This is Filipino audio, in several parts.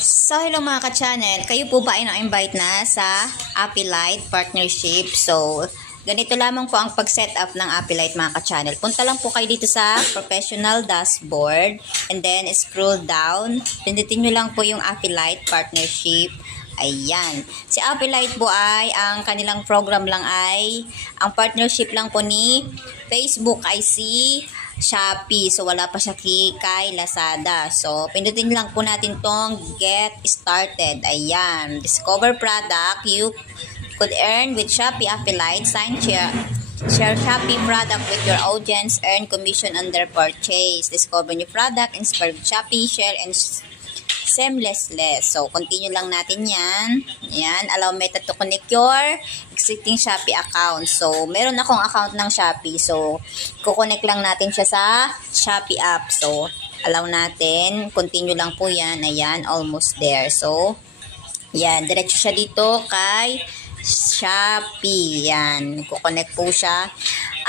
So, hello mga ka-channel. Kayo po ba ay na-invite na sa Apilite Partnership? So, ganito lamang po ang pag-set up ng Apilite mga ka-channel. Punta lang po kayo dito sa Professional Dashboard and then scroll down. Pindutin nyo lang po yung Apilite Partnership. Ayan. Si Apilite po ay, ang kanilang program lang ay, ang partnership lang po ni Facebook ay si Shopee. So, wala pa siya kay Lazada. So, pindutin lang po natin tong Get Started. Ayan. Discover product you could earn with Shopee Apilite. Share Shopee product with your audience. Earn commission on their purchase. Discover new product. Inspire with Shopee. Share and seamless. So, continue lang natin yan. Ayan. Allow Meta to connect your existing Shopee account. So, meron akong account ng Shopee. So, kukonect lang natin siya sa Shopee app. So, allow natin. Continue lang po yan. Ayan. Almost there. So, yan. Diretso siya dito kay Shopee. Yan. Kukonect po siya.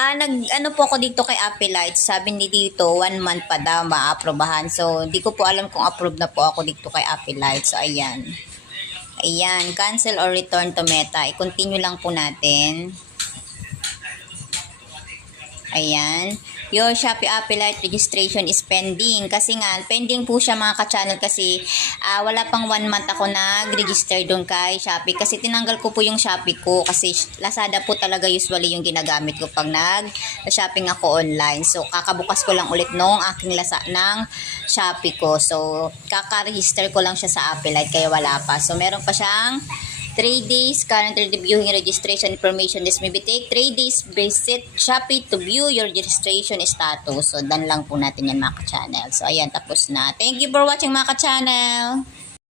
Ano po ako dito kay Apilite, sabi ni dito 1 month pa daw maaprobahan. So, hindi ko po alam kung approve na po ako dito kay Apilite. So, ayan. Ayan, cancel or return to Meta. I-continue lang po natin. Ayan. Your Shopee Apilite registration is pending. Kasi nga, pending po siya mga ka-channel kasi wala pang 1 month ako nag-register doon kay Shopee. Kasi tinanggal ko po yung Shopee ko. Kasi Lazada po talaga usually yung ginagamit ko pag nag-shopping ako online. So, kakabukas ko lang ulit nung aking ng Shopee ko. So, kaka-register ko lang siya sa Apilite kaya wala pa. So, meron pa siyang 3 days currently reviewing registration information. This may take 3 days. Visit Shopee to view your registration status. So, dan lang po natin yan mga ka-channel. So, ayan, tapos na. Thank you for watching mga ka-channel.